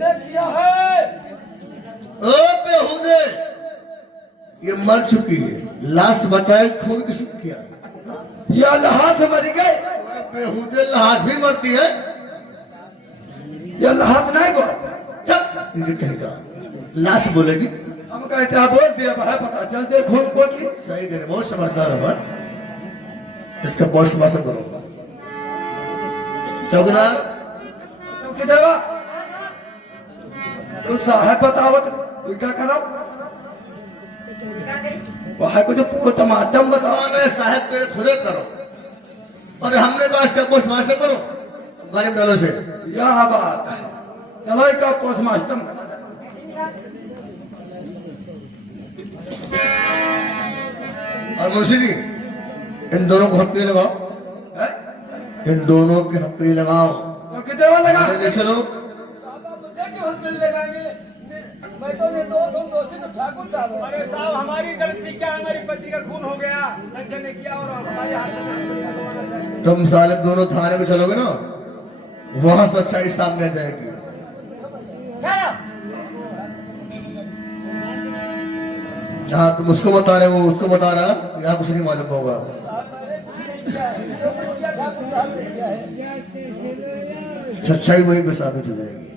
किसने किया है? ओ बेहुदे, ये मर चुकी है। लाश बताए खून किसने किया? या लहास मर गए? बेहुदे, लाश भी मरती है। या लहास नहीं बोल। चल इनके कहेगा लाश बोलेगी। हम कहते हैं बोल दिया भाई, पता चलते खून को की। सही करे, बहुत समझदार है। इसका पोस्टमार्टम करो। चौकीदार तुम किधर बा? तू साहब बतावत तू क्या करो? वहाँ कुछ पोस्टमार्टम बताओ। नहीं साहब तेरे खुदे करो, और हमने तो आज का पोस्टमार्टम करो गरीब डालो से। यह बात है, चलो इसका पोस्टमार्टम करो। और मुंशी जी, इन दोनों को हथकड़ी लगाओ। इन दोनों के हथकड़ी लगाओ। तो कितने वाला लगा? ले चलो। मुझे क्यों हथकड़ी लगाएंगे? मैं तो नहीं, दो तुम दोषी तो ठाकुर साहब हो। अरे साहब, हमारी गलती क्या? हमारी पति का खून हो गया, संजय ने किया, और हमारे हाथ में। तुम साले दोनों थाने में चलोगे ना, वहां सच्चाई सामने आ जाएगी। हाँ, तुम उसको बता रहे हो, वो उसको बता रहा, यहाँ कुछ नहीं मालूम होगा। सच्चाई वहीं पे साबित हो जाएगी।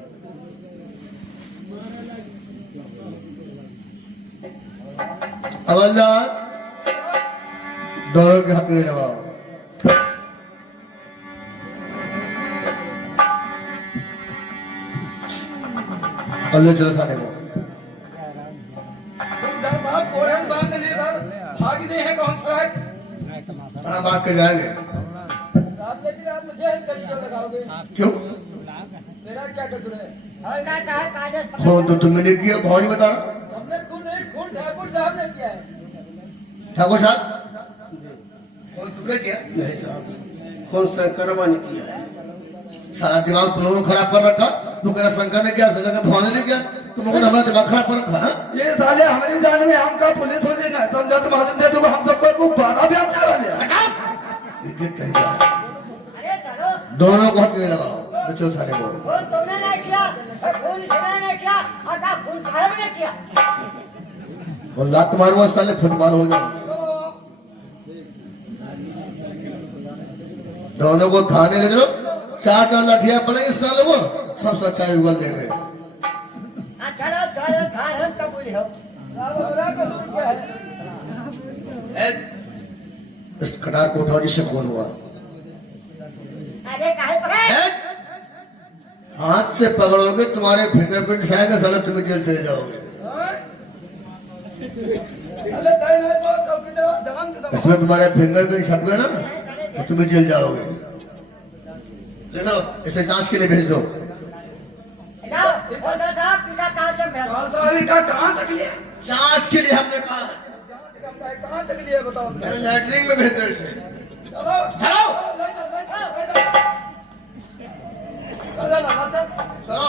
हवलदार, दोनों के हथकड़ी लगाओ। अल्ले चलो थाने को। हाँ, भाग के जाएंगे। लेकिन आप मुझे हथकड़ी क्यों लगाओगे? क्यों? मेरा क्या कसूर है? खून तो तुमने नहीं किया, भाव नहीं बता रहा। हमने खून नहीं, खून ठाकुर साहब ने किया है। ठाकुर साहब, खून तुमने किया? नहीं साहब, कौन सा कर्मा ने किया है? सारा दिमाग तुम लोगों ने खराब कर रखा। तू कह रहा शंकर ने किया, शंकर का भवानी ने किया। तुम लोगों ने हमारा दिमाग खराब कर रखा है। ये साले हमारी जान में हमका पुलिस होने ना समझा तो मालूम दे दूंगा हम सबको को बारह भी अच्छा वाले एक कह दिया। दोनों को हथकड़ी लगाओ, बच्चों थाने को। खून तुमने नहीं किया, खून इसने नहीं किया, और ना खून साहब ने किया। और लात मारो, साले फुटबॉल हो जाओ। दोनों को थाने ले चलो। चार चार लाठियां पड़ेंगे सालों को, सब सच्चाई उगल देंगे। चलो चलो थाने कबूल हो। मेरा कसूर क्या है? इस कटार कोठौरी से कौन हुआ? अरे काहे पकड़े? हाथ से पकड़ोगे, तुम्हारे फिंगरप्रिंट आएगा, गलत तुम्हें जेल चले जाओगे। इसमें तुम्हारे फिंगरप्रिंट छप गए ना, तो तुम्हें जेल जाओगे। चलो इसे जांच के लिए भेज दो। कहाँ तक लिया? जांच के लिए हमने कहा, कहाँ तक लिया बताओ? लैटरिन में भेज दो इसे। चलो चलो चलो।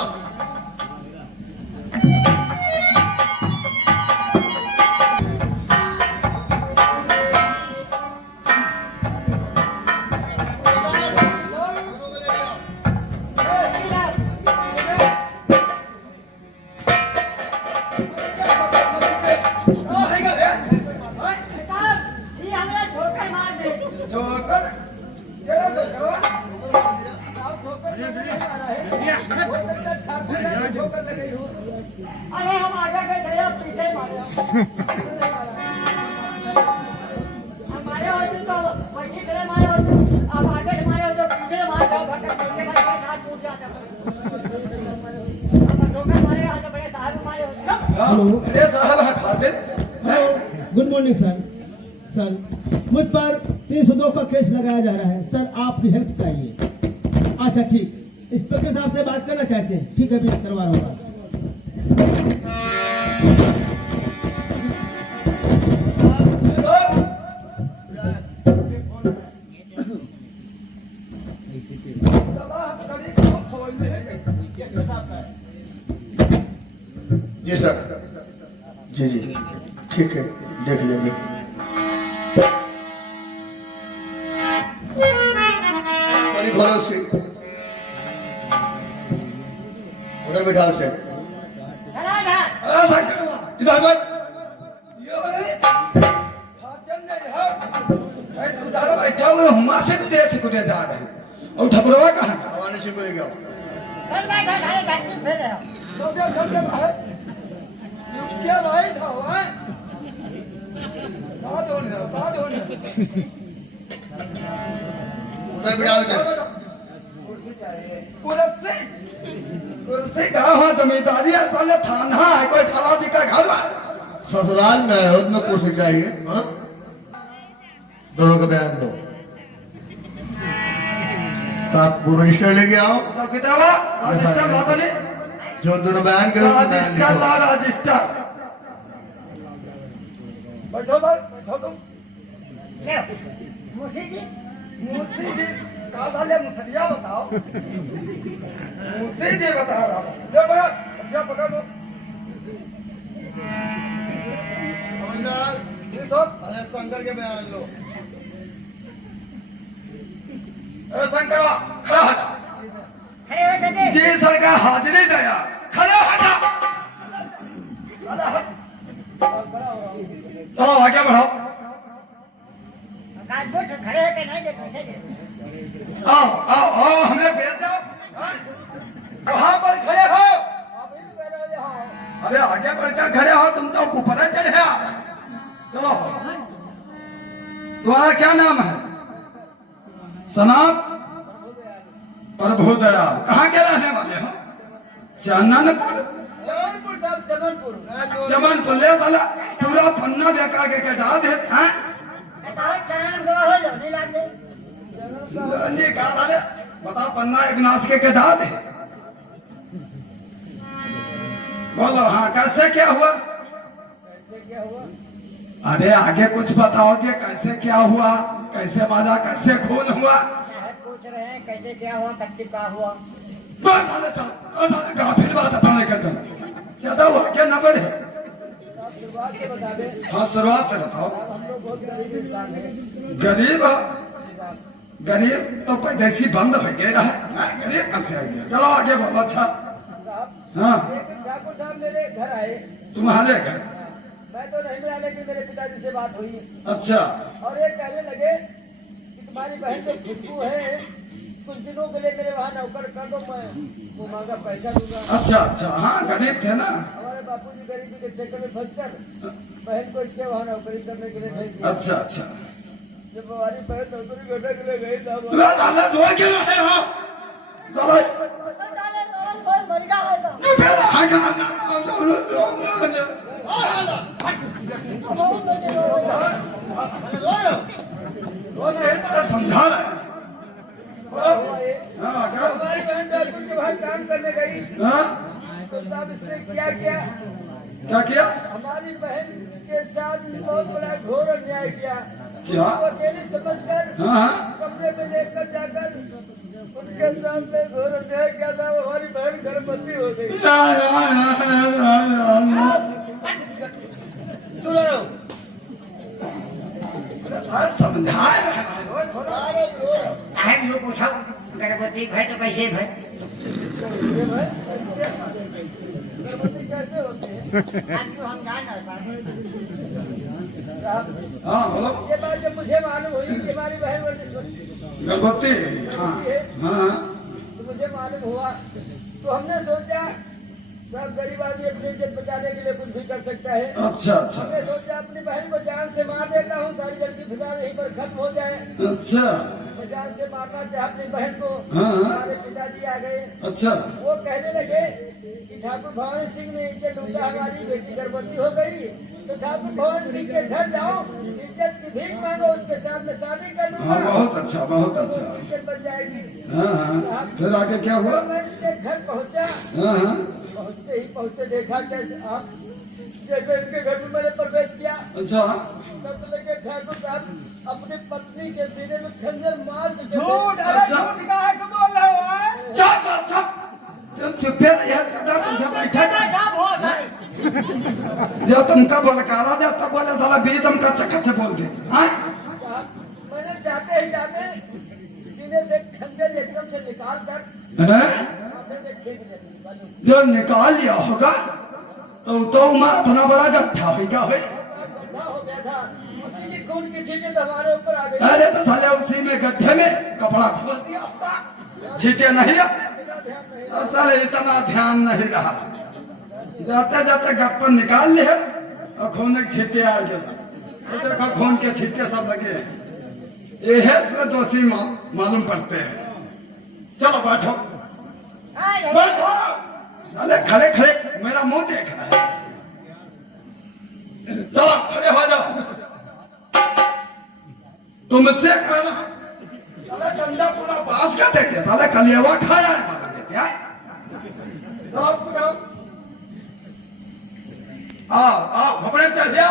अरे हम आगे गए थे, आप पीछे मारे। हमारे होते तो वैसे तरह मारे होते, अब आगे हमारे होते पीछे मार जाओ, भटक के भाई हाथ टूट जाता। अब धोखा मारे हाथ बड़े साहब मारे होते। अरे साहब हटाते। Good morning sir. सर, मुझ पर 302 का केस लगाया जा रहा है। सर, आपकी हेल्प चाहिए। अच्छा ठीक, इंस्पेक्टर साहब से बात करना चाहते हैं। ठीक है, अभी करवा रहा हूँ। जी सर, जी जी ठीक है, देख लेंगे। पानी खोलो उसकी। उधर बैठा उसे। खड़ा था अरे शंकर इधर बैठ ये वाले भाजन नहीं है मैं तू उधर बैठा हुआ हुआ से कुदे जा रहे और ठकुरवा कहाँ का हमारे से बोले क्या चल बैठा खड़े बैठ फिर रहे सब भाई क्या भाई था भाई बात होने उधर बैठा उसे। कुर्सी कहाँ हो जमींदारी है साले थाना है कोई थाना जी का घर है ससुराल में है उसमें कुर्सी चाहिए। हाँ दोनों का बयान दो। तो आप वो रजिस्टर लेके आओ चौकीदार रजिस्टर ला बने जो दोनों बयान करो तो बयान रजिस्टर लिखो। ला रजिस्टर बैठो तुम ले मुझे जी मुंशी जी कहा साले मुसलिया बताओ मुंशी जी बता रहा था जब जब पकड़ लो ये सब शंकर के बयान लो। अरे शंकरवा खड़ा हो जा खड़े हो जाते जी सरकार हाजिरी दया खड़ा हो जा चलो आगे बढ़ो कागज खड़े होके नहीं देखो से आओ आओ आओ हमें भेज दो वहां पर खड़े हो अरे आगे बढ़कर खड़े हो तुम तो ऊपर चढ़े आ रहे। चलो तुम्हारा क्या नाम है सनाम प्रभु दयाल कहाँ के रहने वाले हो चंदनपुर चमनपुर साहब चमनपुर चमनपुर ले साला पूरा पन्ना बेकार के डाल दे हैं चालान गवा हो जाओ नहीं लागे जी कहा साले बता पन्ना एक नाश के डाल दे बोलो हाँ कैसे क्या हुआ अरे आगे कुछ बताओगे कैसे क्या हुआ कैसे मारा कैसे खून हुआ पूछ रहे हैं कैसे क्या हुआ कत्ती का हुआ दो साले चल काफिर बात अपने के चल ज्यादा हुआ क्या न बढ़े शुरुआत से बता दें हाँ शुरुआत से बताओ हम लोग बहुत गरीब इंसान हैं। गरीब गरीब तो पैदाइशी बंद हो गया है गरीब कब से आ गया चलो आगे बोलो अच्छा साहब हाँ एक दिन ठाकुर साहब मेरे घर आए तुम्हारे घर मैं तो नहीं मिला लेकिन मेरे पिताजी से बात हुई अच्छा और ये कहने लगे कि तुम्हारी बहन जो खुशबू है कुछ दिनों के लिए मेरे वहाँ नौकर कर दो मैं वो मांगा पैसा दूंगा अच्छा अच्छा हाँ गरीब थे ना हमारे बापूजी गरीबी के चक्कर में फंसकर बहन को इसके वहाँ नौकरी करने के लिए भेज दिया अच्छा अच्छा जब हमारी बहन नौकरी करने के लिए गई था मैं साले रो क्यों रहे हो चलो कोई मरगा होगा ये मेरा हक है समझा रहे हाँ क्या हमारी बहन ठाकुर के वहाँ काम करने गई हाँ तो साहब इसने क्या किया क्या किया हमारी बहन के साथ बहुत बड़ा घोर अन्याय किया क्या? वो अकेली समझकर हाँ हाँ कमरे में लेकर जाकर उसके सामने घोर अन्याय किया था वो हमारी बहन गर्भवती हो गई समझा साहब यो पूछो गर्भवती भाई तो कैसे भाई गर्भवती कैसे होती है आज तो हम जान रहे हाँ बोलो ये बात जब मुझे मालूम हुई कि हमारी बहन गर्भवती हाँ हाँ तो मुझे मालूम हुआ तो हमने सोचा सब गरीब आदमी अपनी इज्जत बचाने के लिए कुछ भी कर सकता है अच्छा अच्छा हमने सोचा अपनी बहन को जान से मार देता हूँ सारी गलती फिजाल यहीं पर खत्म हो जाए अच्छा मैं जान से मारना चाह अपनी बहन को हाँ। हमारे पिताजी आ गए अच्छा वो कहने लगे कि ठाकुर भवन सिंह ने इज्जत लूटा हमारी बेटी गर्भवती हो गई तो ठाकुर भवन सिंह के घर जाओ इज्जत की भीख मांगो उसके साथ में शादी कर हाँ दूंगा बहुत अच्छा बहुत अच्छा इज्जत बच जाएगी हाँ हाँ फिर आगे क्या हुआ जब मैं इसके घर पहुंचा हाँ हाँ पहुंचते देखा कैसे आप जैसे इनके घर में मैंने प्रवेश किया अच्छा तब लगे ठाकुर साहब अपनी पत्नी के सीने में खंजर मार चुके थे। अच्छा काहे को बोल रहे हो चुप चुप चुप तुम चुपे रहिए दादा तुमसे बैठा साहब हो भाई जब तुमका बलकारा जाता बोले साला बीच हम कच्चा कच्चे बोल दे हाँ साहब मैंने जाते ही जाते सीने से खंजर एकदम से निकाल कर हैं? माथे से जो निकाल लिया होगा तो माँ इतना बड़ा गड्ढा हो क्या भाई? गड्ढा हो गया था, उसी की खून की छींटे तो हमारे ऊपर आ गई। अरे तो साले उसी में गड्ढे में कपड़ा खोल दिया होगा, छींटे नहीं रहा। और साले इतना ध्यान नहीं रहा, जाते जाते गप्पा निकाल लिए और खून के छींटे आ गए सब। तो देखो खून के छींटे सब लगे हैं, ये है से दोषी मालूम पड़ते हैं। चलो बैठो बैठो। अरे खड़े खड़े मेरा मुंह देख रहा है, चलो खड़े हो जाओ। तुमसे कहना साला डंडा पूरा बांस का देते, साला कलियावा खाया है मार देते हैं। आओ घबरे चल गया,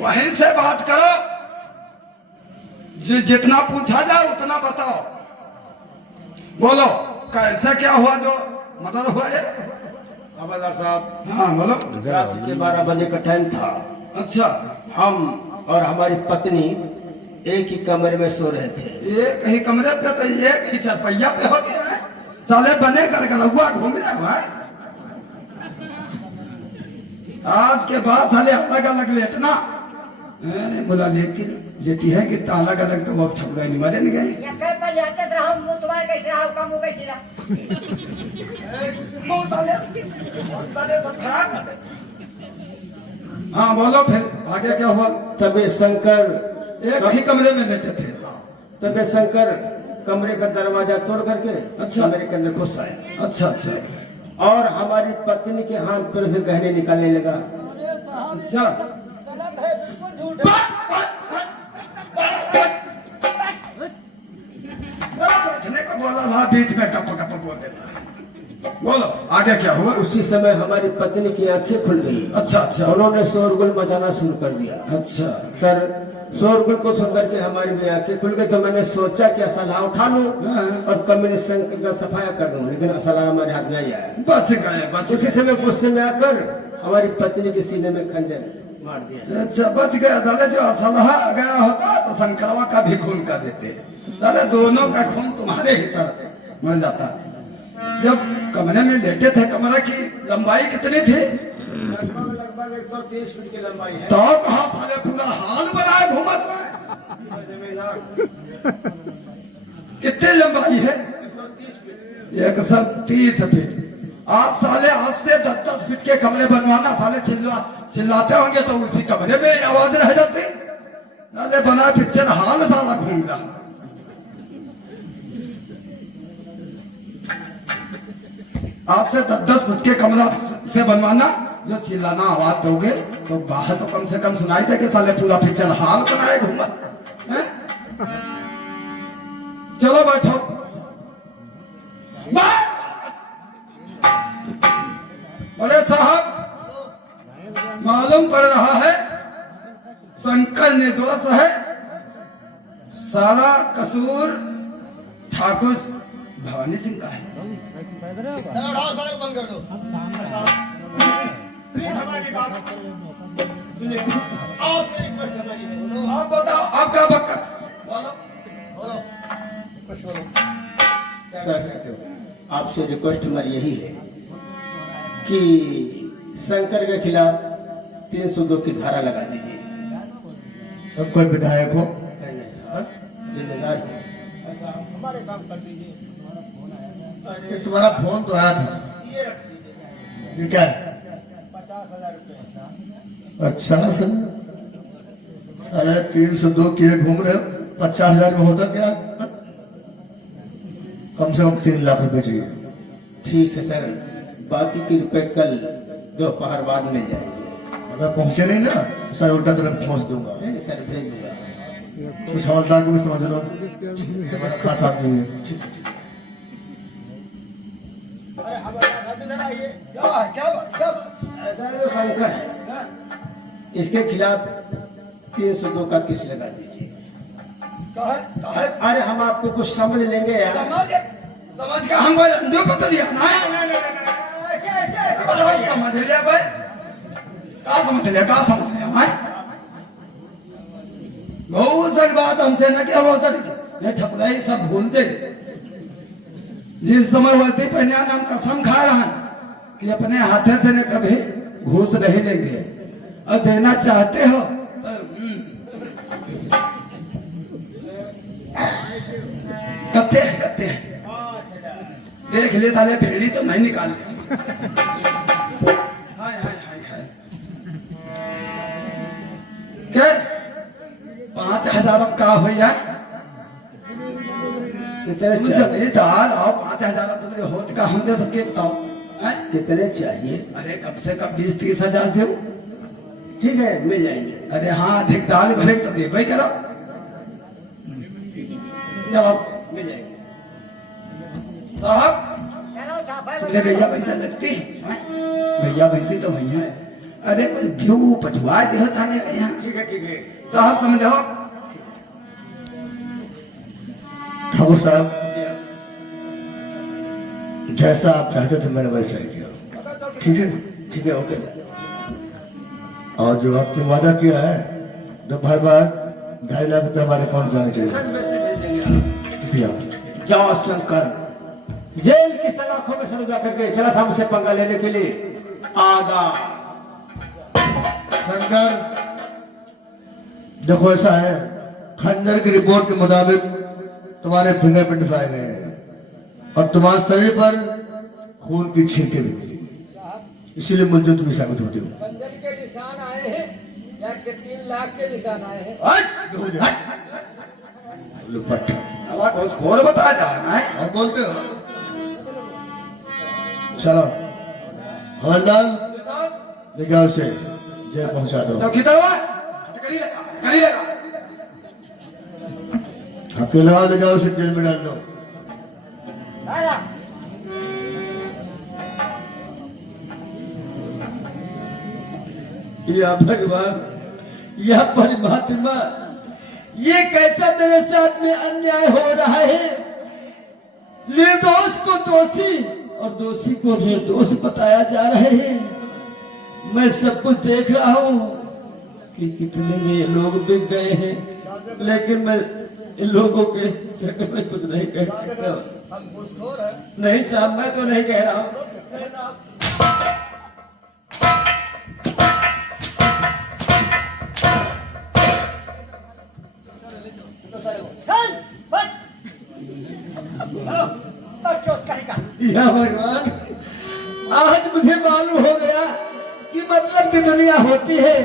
वहीं से बात करो, जितना पूछा जाए उतना बताओ। बोलो कैसे क्या हुआ जो मर्डर हुआ है? हवलदार साहब, हाँ बोलो। रात के 12 बजे का टाइम था। अच्छा, हम और हमारी पत्नी एक ही कमरे में सो रहे थे। एक ही कमरे पे तो एक ही चरपैया पे हो गया है, साले बने कर गलुआ घूम रहा हुआ है। आज के बाद साले अलग अलग लेटना बोला, लेकिन लेटी है कि अलग अलग तो बहुत ठकुरा नहीं मरे नहीं गए। या कर पर जाते तो हम मुंह तुम्हारे कैसे रहा कम हो कैसे रहा? साले सब खराब कर दे। हाँ बोलो फिर आगे क्या हुआ? तबे शंकर एक ही कमरे में लेटे थे। तबे शंकर कमरे का दरवाजा तोड़ करके अच्छा। कमरे के अंदर घुस आया अच्छा अच्छा और हमारी पत्नी के हाथ पैर से गहने निकालने लगा। अच्छा, गलत है, बिल्कुल झूठ है। बैठने को बोला था, बीच में कप कप बोल देता है। बोलो आगे क्या हुआ? उसी समय हमारी पत्नी की आंखें खुल गई। अच्छा अच्छा उन्होंने शोरगुल मचाना शुरू कर दिया। अच्छा, सर शोरगुल को सुन करके हमारी भी आंखें खुल गई, तो मैंने सोचा कि असला उठा लूं और कम्युनिस्ट संघ का सफाया कर दूं, लेकिन असला हमारे हाथ में नहीं आया। बच गए बच उसी गए। समय गुस्से में आकर हमारी पत्नी के सीने में खंजर मार दिया। अच्छा बच गया। साले जो असलहा गया होता तो शंकरवा का भी खून कर देते, साले दोनों का खून तुम्हारे ही सर मर जाता। जब कमरे में लेटे थे, कमरा की लंबाई कितनी थी? लगभग 130 फीट की लंबाई है। तो कहा साले पूरा हाल बनाए घूमत में। कितनी लंबाई है? 130 फीट। आज साले आज से 10-10 फीट के कमरे बनवाना, साले चिल्लाते होंगे तो उसी कमरे में आवाज रह जाती। साले बना पिक्चर हाल साला घूम रहा। आज से 10-10 फुट के कमरा से बनवाना, जो चिल्लाना आवाज दोगे तो बाहर तो कम से कम सुनाई दे कि साले पूरा पिक्चर हाल बनाए घूमत हैं? चलो बैठो। बड़े साहब मालूम पड़ रहा है शंकर निर्दोष है, सारा कसूर ठाकुर भवानी सिंह का है। हमारी बात सुनिए, और से रिक्वेस्ट हमारी है। आप बताओ आपका वक्त सर आपसे रिक्वेस्ट हमारी यही है कि शंकर के खिलाफ 302 की धारा लगा दीजिए। अब कोई विधायक हो जिम्मेदार है। हमारे काम कर दीजिए। ये तुम्हारा फोन तो आया था, ये रख दीजिए, ये क्या है? 50,000 रुपये। अच्छा सर, साढ़े 302 किए घूम रहे हो, 50,000 में होता क्या? कम से कम 3 लाख रुपए चाहिए। ठीक है सर, बाकी की रुपए कल दोपहर बाद मिल जाएंगे। अगर पहुंचे नहीं ना तो सर उल्टा तुम्हें पहुंच दूंगा। नहीं सर भेज दूंगा। उस हवलदार को भी समझ लो, हमारा खास आदमी है। अरे हमारा घर इधर आइए। क्या ऐसा है जो शंकर है, इसके खिलाफ 302 का केस लगा दीजिए। अरे हम आपको कुछ समझ लेंगे यार। समझ का हमको लंडू को तो दिया ना। समझ लिया भाई, क्या समझ लिया, क्या समझ लिया भाई? बहुत सारी बात हमसे न क्या हो सकती, नहीं ठकुराई सब भूलते। जिस समय वही पहनिया नाम कसम खा रहा कि अपने हाथे से ने कभी घूस नहीं लेंगे और देना चाहते हो तो कत्ते हैं देख ले साले भेड़ी तो नहीं निकाल हाय हाय हाय हाय क्या 5,000 का हो यार कितने तुम जब चाहिए? ये दाल और 5,000 तुम्हें होत का हम दे सबके बताओ हैं? कितने चाहिए? अरे कम से कम 20-30 हजार दो। ठीक है, मिल जाएंगे। अरे हाँ अधिक दाल भरे तो दे भाई करो जाओ मिल जाएंगे। साहब चलो साहब तुमने भैया पैसा लगती भैया भैंसी तो भैया है अरे कुछ घी पचवा दे थाने यहाँ ठीक है। साहब समझो ठाकुर साहब जैसा आप चाहते थे मैंने वैसा ही किया। ठीक है, ओके सर। और जो आपने वादा किया है दोपहर बाद 2.5 लाख रुपये हमारे अकाउंट में आने चाहिए। सर पैसे भेज देंगे। भैया जाओ शंकर, जेल की सलाखों में सर जा करके चला था मुझसे पंगा लेने के लिए। आगा शंकर देखो ऐसा है, खंजर की रिपोर्ट के मुताबिक तुम्हारे फिंगरप्रिंट पाए गए हैं और तुम्हारे शरीर पर खून की छींटे भी मिली। इसीलिए मुझे तुम्हें साबित होती हूँ। खंजर के निशान आए हैं या कि 3 लाख के निशान आए हैं? लुपट अल्लाह को खोल बता जाना है और बोलते हो। चलो हवलदार ले जाओ उसे जेल पहुंचा दो। चौकी दरवा कड़ी लगा अकेला ले जाओ उसे जेल में डाल दो। या भगवान, या परमात्मा, ये कैसा मेरे साथ में अन्याय हो रहा है। निर्दोष को दोषी और दोषी को निर्दोष बताया जा रहा है। मैं सब कुछ देख रहा हूँ कि कितने में लोग बिक गए हैं, लेकिन मैं इन लोगों के चक्कर में कुछ नहीं कह सकता। नहीं साहब, मैं तो नहीं कह रहा हूँ। चल बस सब चोट कहेगा या भगवान, आज मुझे मालूम हो गया कि मतलब की दुनिया होती है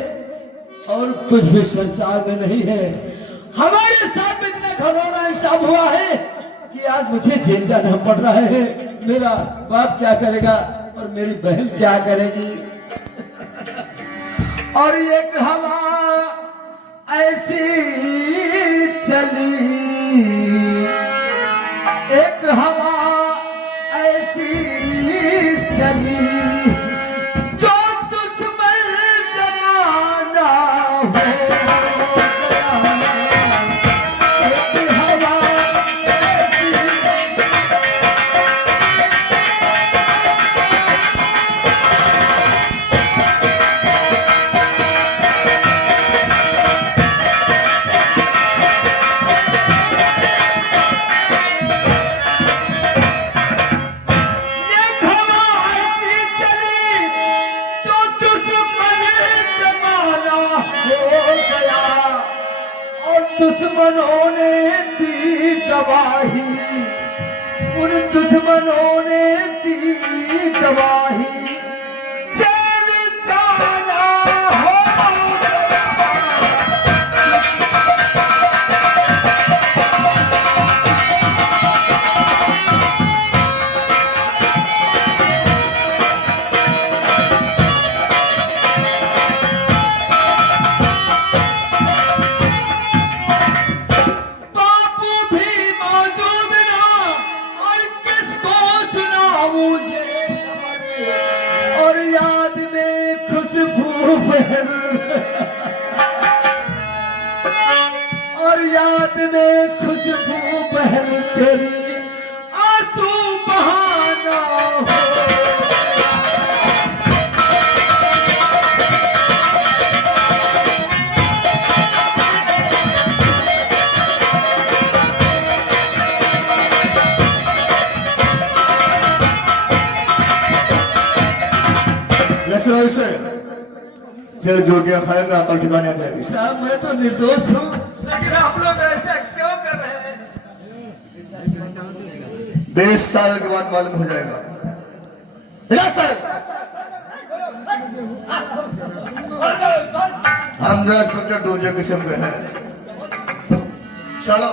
और कुछ भी संसार में नहीं है। हमारे साथ में इतना घनौना इंसाफ हुआ है कि आज मुझे जेल जाना पड़ रहा है। मेरा बाप क्या करेगा और मेरी बहन क्या करेगी। और एक हवा ऐसी चली, एक हवा ऐसी चली जो दुश्मन जमाना हो गया। एक हवा ऐसी एक हवा ऐसी चली जो दुश्मन जमाना हो गया और दुश्मनों ने दी गवाही, उन दुश्मनों ने दी गवाही। जेल जाना हो गया। बापू भी मौजूद ना और किसको सुनाऊं मुझे और याद में खुशबू बहन, और याद में खुशबू बहन तेरी आंसू बहाना हो। रख लो इसे, फिर रोटियां खाएगा कल ठिकाने आ जाएगी। साहब मैं तो निर्दोष हूँ, लेकिन आप लोग ऐसा क्यों कर रहे हैं? 20 साल के बाद मालूम हो जाएगा। हम जरा इंस्पेक्टर 2 किस्म के हैं। चलो